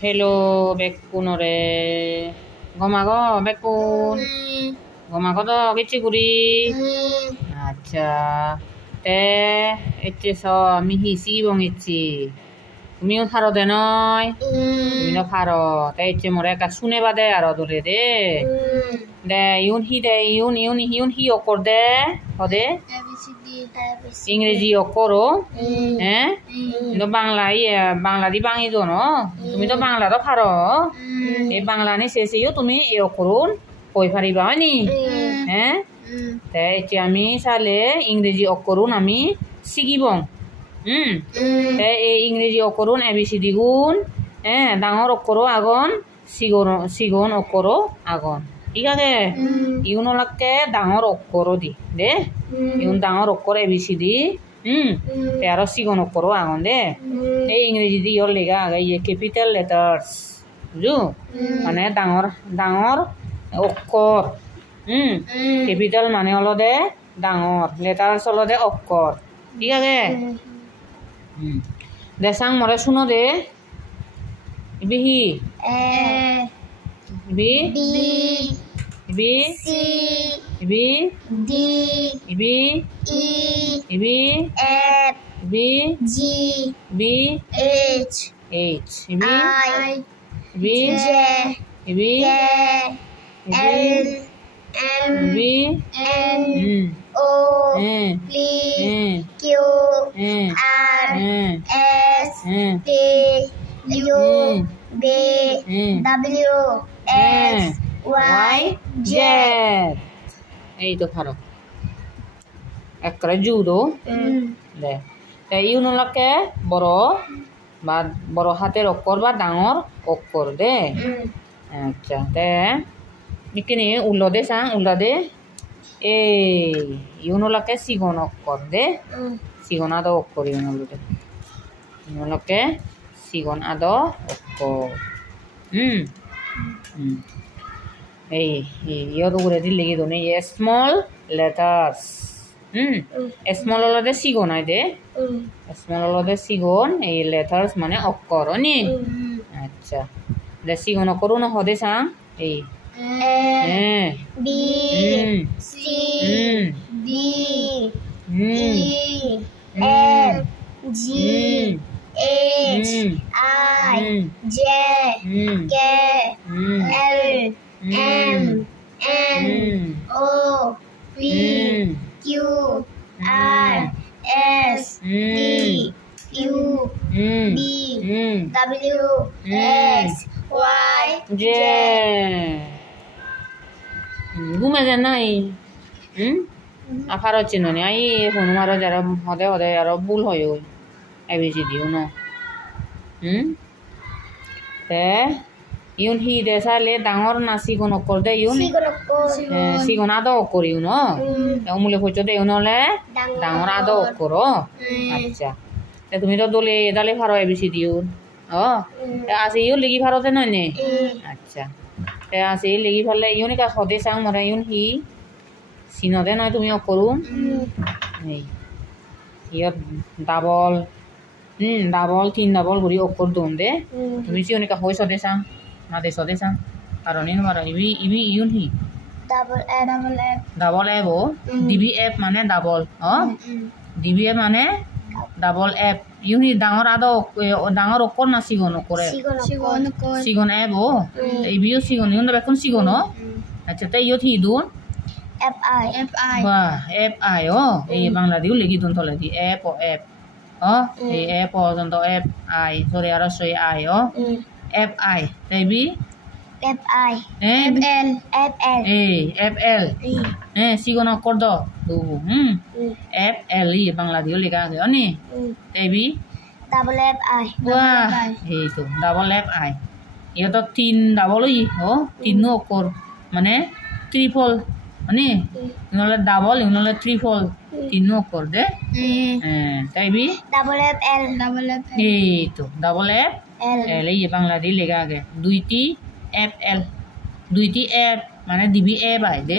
Hello, Bekunore. Gomago, Bekun. Gomago to Gichiguri. Acha. Te, ete so, mihi sibong ichi. Tumiun haro de noi. Tumino haro. Te ete moreka sune bade aro dore de. De, yun hi okorde. Hode? ইংরেজি অক্ষরও হ্যাঁ কিন্তু বাংলা দি বাঙি দো ন তুমি তো বাংলা তো পারো এই বাংলা নি শেষেও তুমি এই অক্ষরুন কই পারিবা হয়নি হ্যাঁ তাই এতিয়া আমি চালে ইংরেজি অক্ষরুন আমি শিকিবং তাই এই ইংরেজি অক্ষরুন এবিসিডি গুণ হ্যাঁ ডাঙর অক্ষরও আগন সিগন অক্ষরও আগন ঠিক আছে ইউনলাকে ডাঙর অক্ষর দি দে ইউন ডাঙর অক্ষর এবিসিডি তে আরো সিগন অক্ষর আগন দে এই ইংরেজি দি ইয়র লেগা আগে ইয়ে ক্যাপিটাল লেটার্স বুঝু মানে ডাঙর অক্ষর ক্যাপিটাল মানে হলো দে ডাঙর লেটার্স হলো দে অক্ষর ঠিক আছে দেসাং মরে শুনো দে বিহি B B C B D B E B F B G B H H B I B J B L M B N O P Q R S T U B W X Y Z এই তো পারো একটা judo দে তাই ইউনলাকে বড় হাতের অক্ষর বা ডাঙর অক্ষর দে আচ্ছা দে ইকিনি উল্লো দে সাং উল্লা দে এই ইউনলাকে সিগন অক্ষর দে সিগন আদো অক্ষর ইউনলাকে সিগন আদো অক্ষর এই ইয়র উপরে দিলে কি দনে স্মল লেটার্স স্মল হলদে সিগন আই দে স্মল হলদে সিগন এই লেটার্স মানে অক্ষর নি আচ্ছা দে সিগন অক্ষর ন হদে সাং এই B C D E F G H I J K L M N O P Q R S T U B W X Y Z ঘুমে যায় নাই আফার হচ্ছে না আই হনুমারও যারা হদে আরো ভুল হয় ওই এবিসি দিও ন তে ইউন হি দে চাইলে ডাঙর না সিগন অক্ষর দে ইউন সিগন আদো অক্ষর ইউন অমূল্য হচ্ছে দে ইউন হলে ডাঙর আদো অক্ষর আচ্ছা তে তুমি তো দালে ফারো এবিসি দিও আছে ইউ লেগি ফারোতে নয় নে আচ্ছা তে আছে লেগি ফারলে ইউন কা সদে চাং মরে ইউন হি সিনদে নয় তুমি অক্ষরুন এই ইয়ত ডাবল তিন ডাবল ঘুরি অক্ষর দোন দে তুমি সি অনেক হই সদে চাং না দে সদে চাং কারণ ইন মারা ইবি ইউন হি ডাবল এফ ও ডিবি এফ মানে ডাবল ডিবি এফ মানে ডাবল এফ ইউন হি ডাঙর অক্ষর না সিগন করে সিগন এফ ও ইবিও সিগন ইউন বেকুন সিগন আচ্ছা তাই ইয়ত হি দুন F I বাহ F I এই বাংলা দিও লেগি দুন তলে দি F ও F এই F পর্যন্ত F I সরি আর সই I F I তাই B F I F L এই F L সিগন অক্ষর দ দুবু F L ই বাংলা দিও লেখা আছে নি তাই বি ডাবল F I বাহ এই তো ডাবল F I ইয়া তো তিন ডাবল ই তিন অক্ষর মানে ট্রিপল নি ইউনলে ডাবল ইউনলে ট্রিপল তিন অক্ষর দে তাই বি ডাবল F L এই তো ডাবল F L এই বাংলা দি লেখা আগে দুইটি F L দুইটি F মানে ডিবি F আই দে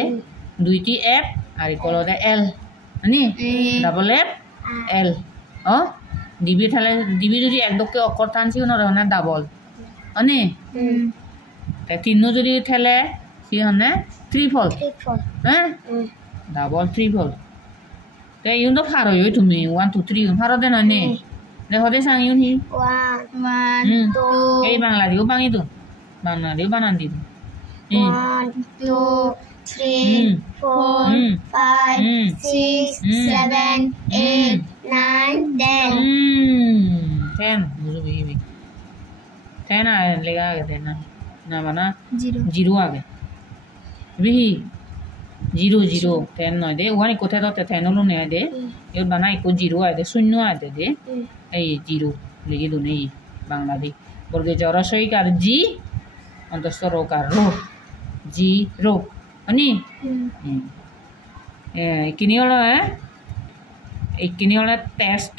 দুইটি F আর ইকল দে L নি ডাবল F L ডিবি থালে ডিবি যদি একদকে অক্ষর টানছি না double Ani. Te tinu jodi thele si hone threefold. Eh? Double threefold. Te yun to pharo yo tumi 1 2 3 pharo den ani. Le hode sang yun hi. 1 2 Ei bangla dio bang itu. Bangla dio banan di. 1 2 3 4 5 6 7 8 9 10 10 musuh begini 10 आया लेगा आगे 10 ना बना 0 0 आगे भी 0 0 10 नॉय दे वहां को थे तो 10 नो ने दे ये बना को 0 आए दे 0 आए दे ए 0 लेगी दो नहीं बांग्लादेश वर्गे जराशय कार जी अंतस्थ रो कार रो 0 अनि किनी वाला टेस्ट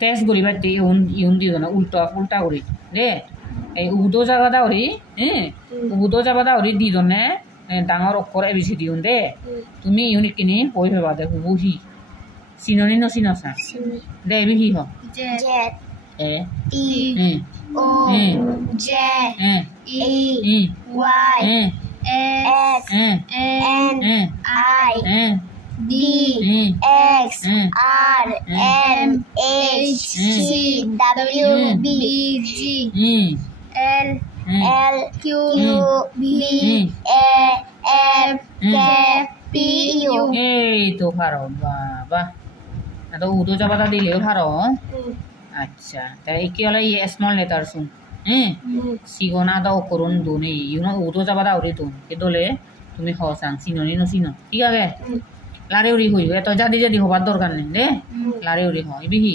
टेस्ट गरिबा दे इउन दियो ना उल्टा करि दे ए उदो जागा दावरि उदो जागा दावरि दि दने डांगर अक्षर एबिसिडि उन दे तुमी इउनिक किनी होय हेबा दे बुहि सिनोनि न सिनसा दे बिहि हो Z A E O J E Y S N I D X R M H T W B G L L Q B A F K P U itu pharo ba atau udo jabata dile pharo acha ta iki ala ye small letter sun sigona da okorun do nei yuno udo jabata ori do edole tumi hosang sinoni no sino ঠিক আছে লারে উরি হইবে তো জাদি জাদি হবার দরকার নেই দে লারে উরি হয় বিহি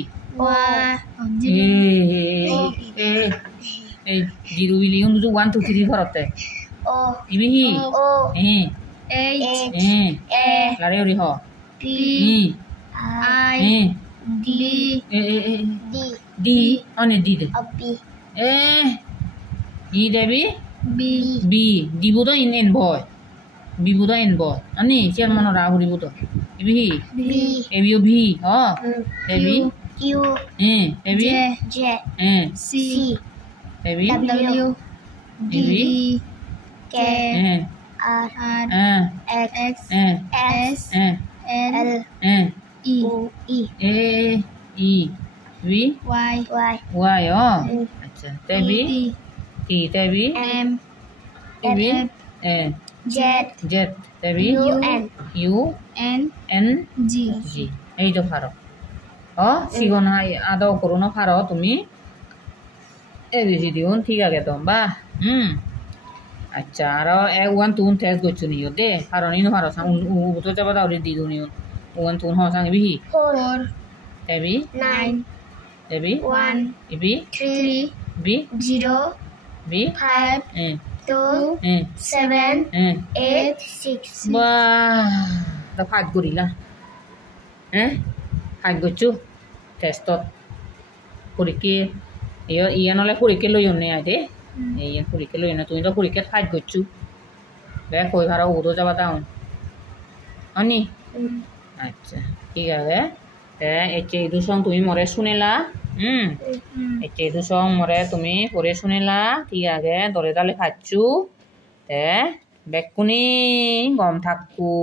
এই 0 বিলিয়ন 1 2 3 ভরতে O বিহি H A লারে উরি হ P I D D di ane di de B i debi B b di budo in boy b budo in boy ani sian mano ra huri budo bihi B ebi b ho debi Q ebi J C ebi W D K R X S L E e v Y y oh acha debi t debi M debi Z z debi U N u N n G G এই তো ফারো সিগন আদৌ করো না ফারো তুমি ABCD উন ঠিক আছে তো বা আচ্ছা আর 1 2 টেস্ট করছো নিও দে ফারো নি ফারো সাং উ তো যাবা দাও দি দুনি 1 2 হ সাং বিহি 4 A B 9 A B 1 A B 3 B 0 B 5 2 7 8 6 বা তা ফাইট করিলা ফাইট করছো টেস্টত পরীক্ষা ইয়ে নলে পরীক্ষা লই নে আইতে এই পরীক্ষা লই না তুমি তো পরীক্ষা ফাইট করছো বে কই ভাড়া উদো যাবা দাও অনি আচ্ছা ঠিক আছে এচে দুসং তুমি মরে শুনেলা এচে দুসং মরে তুমি পড়ে শুনেলা ঠিক আছে দলে দলে খাচ্ছু বেকুনি গম থাকু